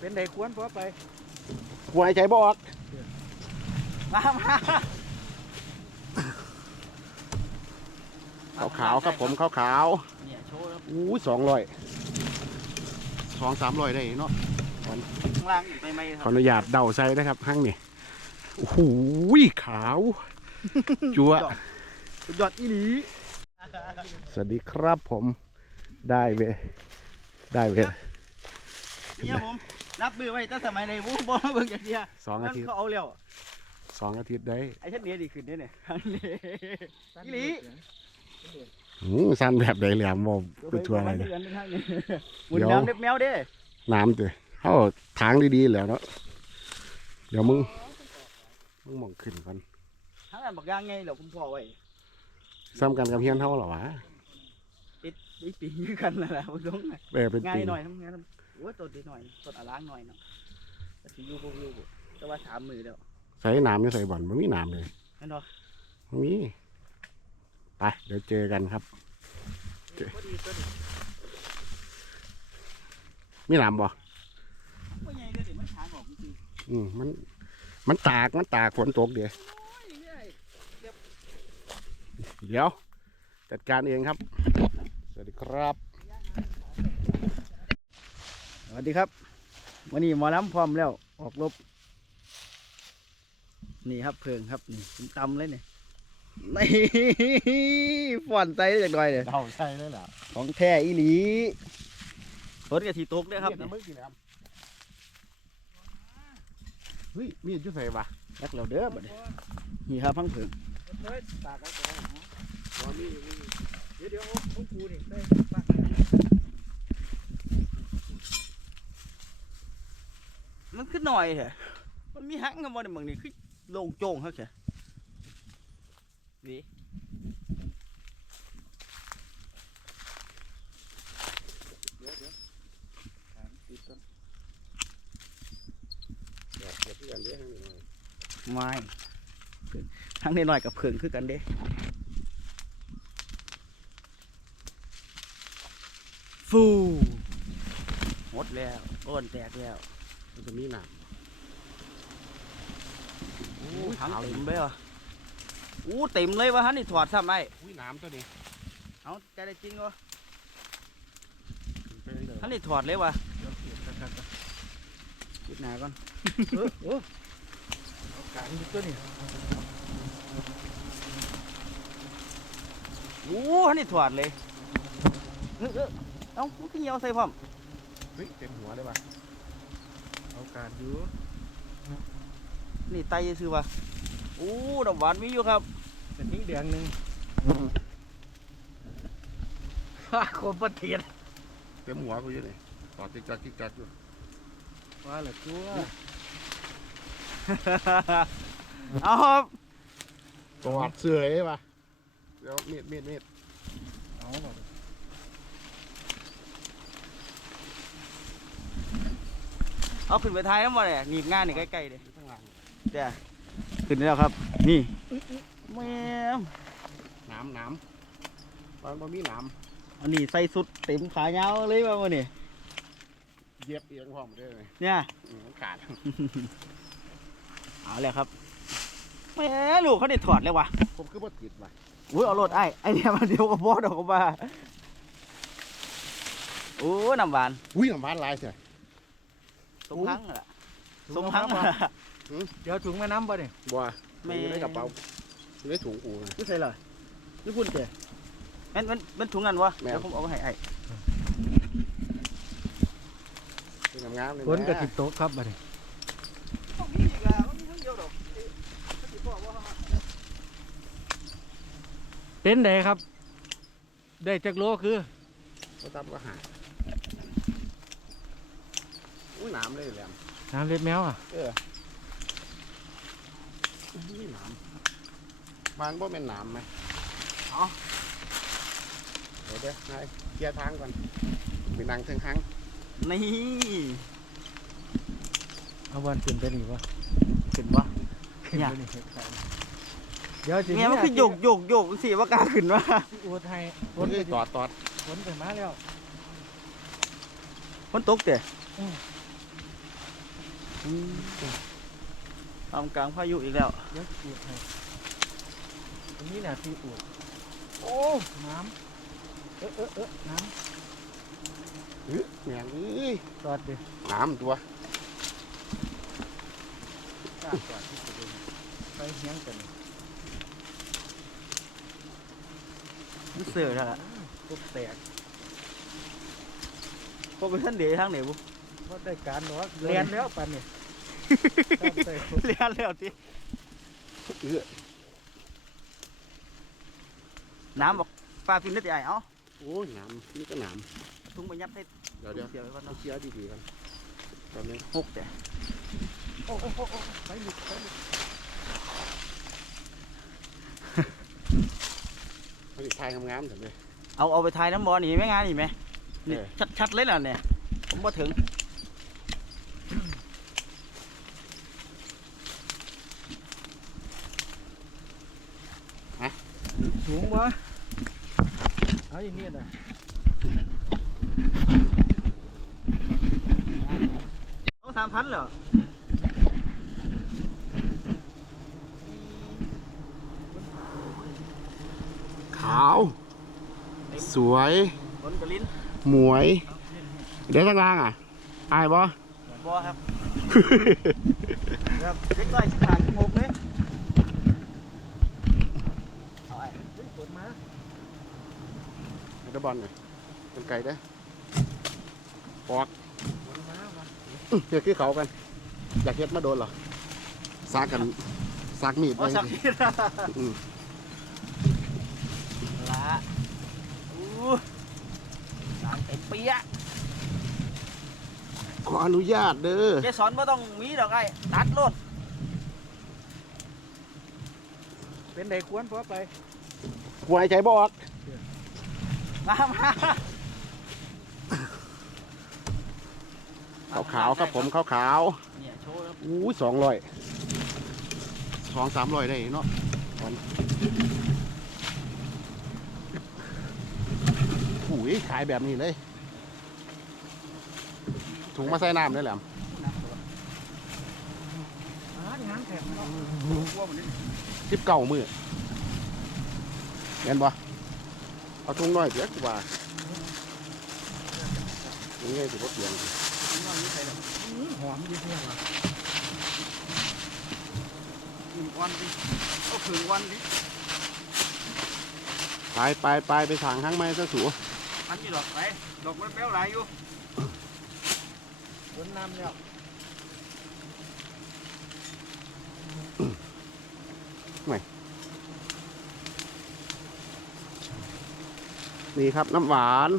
เป็นไดควรพอไปหวยใจบออกมามาขาวขาวๆครับผมขาวขาวเนี่ยโชว์ครับๆอู้สองร้อยสองสามร้อยได้เนาะข้างล่างไม่ไม่คขอรับอนุญาตเดาใส่นะครับห้างนี่โอ้โหขาว จัว สุดยอดอีหลีสวัสดีครับผมได้เวยได้เวยเนี่ยผม นับมือไว้ตั้งสมัยในวูบอลเบิ่งอย่างเดียวสองอานั่นทิตย์เขาเอาแล้วสองอาทิตย์ได้ไอ้เช่นนี้ดีขึ้นเนี่ยเนี่ยอีหลีอืมสั้นแบบใดแหลมบอเป็นตัวอะไรเนี่ยหมุนน้ำเล็บแมวเด้น้ำเตะเขาทางดีๆแหล้วเนาะเดี๋ยวมึงมึงมองขึ้นก่อนทั้งนั้นบักย่างไงเหรอคุณพ่อไว้ซ้ำกันกับเฮียนเท่าเหรอวะปิดปิดปีกันนั่นแหละคุณลุงเออเป็นง่าปียหน่อยทำงาน โอ้ยตัวดีหน่อยตัวอาล้างหน่อยเนาะแต่ที่ยูพวกยูแต่ว่าสามมือแล้วใส่น้ำไม่ใส่บ่อนมันมีน้ำเลยนั่นเนาะมันมีไปเดี๋ยวเจอกันครับพอดีตัวนี้มีน้ำบ่ว่าไงก็เดี๋ยวมันทางออกจริงอืมมัน มันตากมันตากฝนตกเดี๋ยวๆโอ้ยใหญ่เดี๋ยว จัดการเองครับ สวัสดีครับ สวัสดีครับ วันนี้หมอลำพร้อมแล้วออกรบนี่ครับเพิงครับนี่ผมตำเลยเนี่ยนี่ฟ่อนใจจากดอยเนี่ยเดาใช่เลยเหรอของแท้อีหลีรถกะทิตกด้วยครับมีดนะมึงกินนะครับเฮ้ยมีดจุดใส่ปะรักเราเด้อบัดนี้นี่ครับพังเพิงเดี๋ยวเดี๋ยวของกูนี่ได้ปะ มันขึ้นหน่อยแท้มันมีหักกันบ่ในเมืองนี้คือโล่งโจงครับแค่วีเดี๋ยวเดี๋ยวพี่กันเลี้ยงห้หน่อยไม่เพิ่งทั้งน้อยกับเพิงคือกันเด้ฟูหมดแล้วก้นแตกแล้ว มันจะมีน้อู้ถังเต็มเลยว่ะอู้เต็มเลยวะฮะนี่ถอดซ้ำไอ้ำอุ้ยน้ำตัวนี้เอาใจได้จริงวะขึ้นไปเลยฮะนี่ถอดเลยวะคิดหนาก่อนเออเออเอาการอยู่ตัวนี้อู้ฮะนี่ถอดเลยเออเออเอ้ามันก็เหี่ยวใส่พร้อมเฮ้ยเต็มหัวเลยปะเอาการอยู่ นี่ไตซื้อวะอู้ดอกหวานมีอยู่ครับแต่นี้เดือนหนึ่งฮ่าโคตรประเทียนเต็มหัวกูอยู่เลยต่อจิกจักจิกจักอยู่ว่าละตัวเอาครับตอดเสื่อยปะเดี๋ยวมีดมีดมีดเอาบ่ เอาขึ้นไปท้ายน้ำมันเนี่ยหนีบงานนี่ใกล้ๆเลยอยู่ข้างหลังเดี๋ยวขึ้นแล้วครับ นี่แม่มน้ำน้ำมันบ่มีน้อันนี้ใส่สุดเต็มขายาวเลยว่าวันนี้ำเหยียบเอียงพร้อมได้เลยเนี่ยอืมมันขาดเอาแล้วครับแหม่ลูกเขาได้ถอดเลยวะผมคือบ่ติดว่ะอุ้ยเอารถไอ้ไอ้เนี่ยมันเดียวกับบอสออกมาโอ้น้ำหวานอุ้ยน้ำหวานหลายเสีย สมพังนั่นล่ะสมพังนั่นล่ะเดี๋ยวถุงแม่น้ำบ่เนี่ยบัวแม่อยู่ในกระเป๋าอยู่ในถุงกูนะนี่ใช่เลยนี่พุ่นเจ๋มันมันมันถุงกันวะแม่นเดี๋ยวผมเอาไปให้ไอ้เป็นงามๆเลยฝนกระนะติดโต๊ะครับบ่เนี่ยมีอีกอะมีทั้งเดียวดอกเป็นไดครับ ได้จักโลคือก็ตับก็หา อุ้ยน้ำเลยแหลมน้ำเล็บแมวอะเออนี่น้ำมันบ่เป็นน้ำไหมอ๋อเดี๋ยวเดี๋ยวนายเคลียร์ทางก่อนไปนั่งเทิงทางนี่เอาวันขึ้นไปนี่วะขึ้นวะขึ้นเนี่ยไปนี่เดี๋ยวสิเนี่ยมันคือโยกโยกโยกสิว่ากล้าขึ้นวะอวดให้ฝฝนนก็ตอดตอดฝนไปมาแล้ว มันตกเจ๋อืม ทำกลางพายุอีกแล้วเดี๋ยวอูดให้ตรงนี้น่ะที่อูดโอ้น้ำเออเออเออน้เฮ้ยแม่งเอ้ยำจอดดิน้ำตัวกล้าจอดที่สุดเลยไปเฮียงกันมันเสือแล้วล่ะปุ๊บแตกพวกเป็นท่านเดทางไหนบุ เพราะได้การเนาะเรียนแล้วปันเนี่ยตามใจเรียนแล้วทีเออน้ำบอกปลาฟินได้แต่ไอ้เอ้าโอ้ยน้ำนี่ก็น้ทุ่งไปยัดให้ำเดี๋ยวเดี๋ยวเสียไปก่อนเอาเนาะเคลียร์ดีๆกันตอนนี้หกแต่โอ้โอ้โอ้โอ้ไปหลุดไปหลุดเขาติดทายงามๆเถอะเลยเอาเอาไปทายน้ำบอลนี่ไหมงานนี่ไหมนี่เออชัดชัดเลยน่ะเนี่ยผมมาถึง สูงวะเอาอย่างนี้นะเอาสามพันเหรอขาว สวย บนกระลิ้นหมวย เดี๋ยวข้างล่างอะ อายบ่ บอครับ ครับเล็กน้อยสิบห้าสิบหกเลยเอาไอ้ เฮ้ยฝน มาเดบอลหน่อยเป็นไก่เด้อปอกฝนมาว่ะอื้อเดี๋ยวคือเขากัน อยากเฮ็ดมาโดนเหรอซากกันซากมีดเอาไว้สักทีนะอืมละอู้สางเต็มเปียะขออนุญาตเด้อเจสอนไม่ต้องมีดอกไอ้ตัดโลดเป็นไดควรพอไป หัวใจบออกมามาขาวๆครับผมขาวเนี่ยโชว์แล้วๆอู้สองร้อยสองสามร้อยได้เนาะวันหูยขายแบบนี้เลย ถุงมาใส่น้ำได้แหละอ่าที่หางแข็งเนาะสิบเก้ามือ เห็นบ่เอาถุงน้อยเปียกว่านี่ไงสิบ่เปียนอื้อหอมดีเนี่ยว่ะหนึ่งวันดิเอาถึงวันดิไปไปไปไปทางข้างไม้ซะสูอันนี้ดอกไหนดอกมันแป้ยวหลอยู่ฝนน้ำแล้ว นี่ครับน้ำหวาน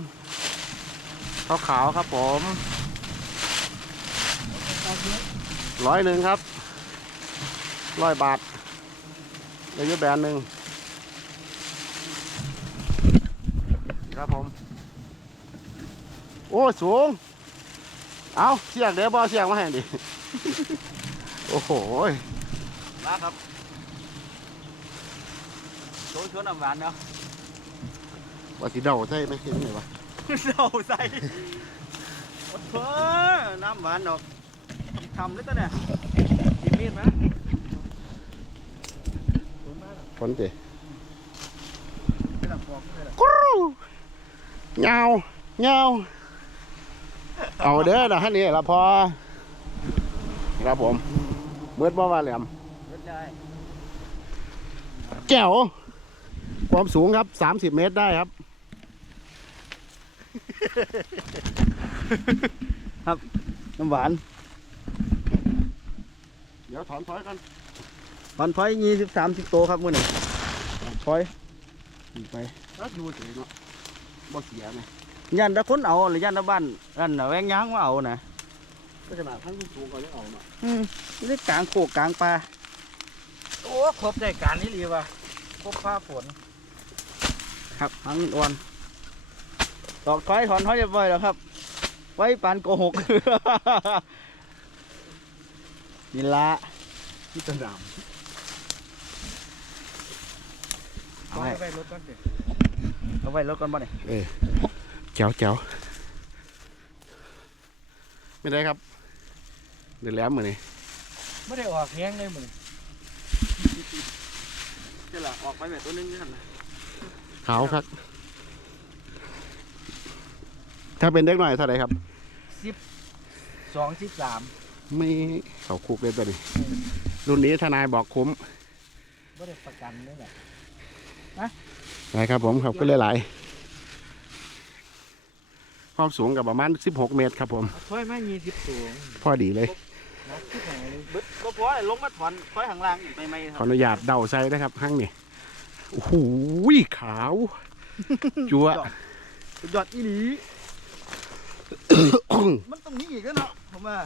ข้าวขาวครับผมร้อยหนึ่งครับร้อยบาทระยะแบรนด์หนึ่งครับผม โอ้สูง เอาเสียกเดี๋ยวบอเสียกมาให้ดิ โอ้โหมาครับโชว์ชวนน้ำหวานเนาะ ว่าสิเดาใช่ไหมเห็นไหมวะเราใส่โอ้โหน้ำหวานดอกทำเลยตัวเนี่ยกินมีดนะฝนมาแล้วคนเตะไม่หลับบอกไม่หลับกรูเงาเงาเอาเด้อนะฮะนี่ละพอครับผมเมื่อบ่ว่าแหลมรถได้แก้วความสูงครับ 30 เมตรได้ครับ น้ำหวาน เดี๋ยวถอนถอยกันพันพอยยี่สิบสามสิบโตครับมื่อนี้พอยไปรักดูสิเนาะบ่เสียไหมยันตะคนเอาหรือยันตะบ้านอันน่ะแวงยางมาเอานะก็ขนาดทั้งสูงก็ยังเอาเนาะอืมนี่กลางโขกกลางปลาโอ้ครบได้การนี่ดีว่ะครบฟ้าฝนครับทั้งอ่อน ดอกถอยถอนถอยจะบ่อยแล้วครับ ไว้ปานโกหกนี่ละที่สนามเอาไปไว้ไปรถก่อนสิเอาไว้รถก่อนบ่เนี่ยแจ๋วแจ๋วไม่ได้ครับ เดือดแหล้วมือนี่ไม่ได้ออกแห้งเลยเหมือนเจ้าล่ะออกไปแบบตัวนึงนี่หั่นน่ะขาวครับ ถ้าเป็นเด็กหน่อยเท่าไหรครับสองสิบสามไม่เขาคุกเลยตัวนี้ รุ่นนี้ทนายบอกคุ้มไม่ได้ประกันเลยแหละนะครับผมครับก็หลายๆความสูงกับประมาณ16เมตรครับผมช่วยมายี่สิบสูงพอดีเลยนะที่ไหนเลยเบิดบ่พอลงมาถอนถอยข้างล่างอีกไม่ๆคขรัอบอนุญาตเดาใส่นะครับห้างนี่โอ้โหขาว จัวยอดอีหลี มันตรงนี้อีกแล้วเนาะผมว่า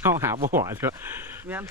เข้าหาบ่อเถอะแม่น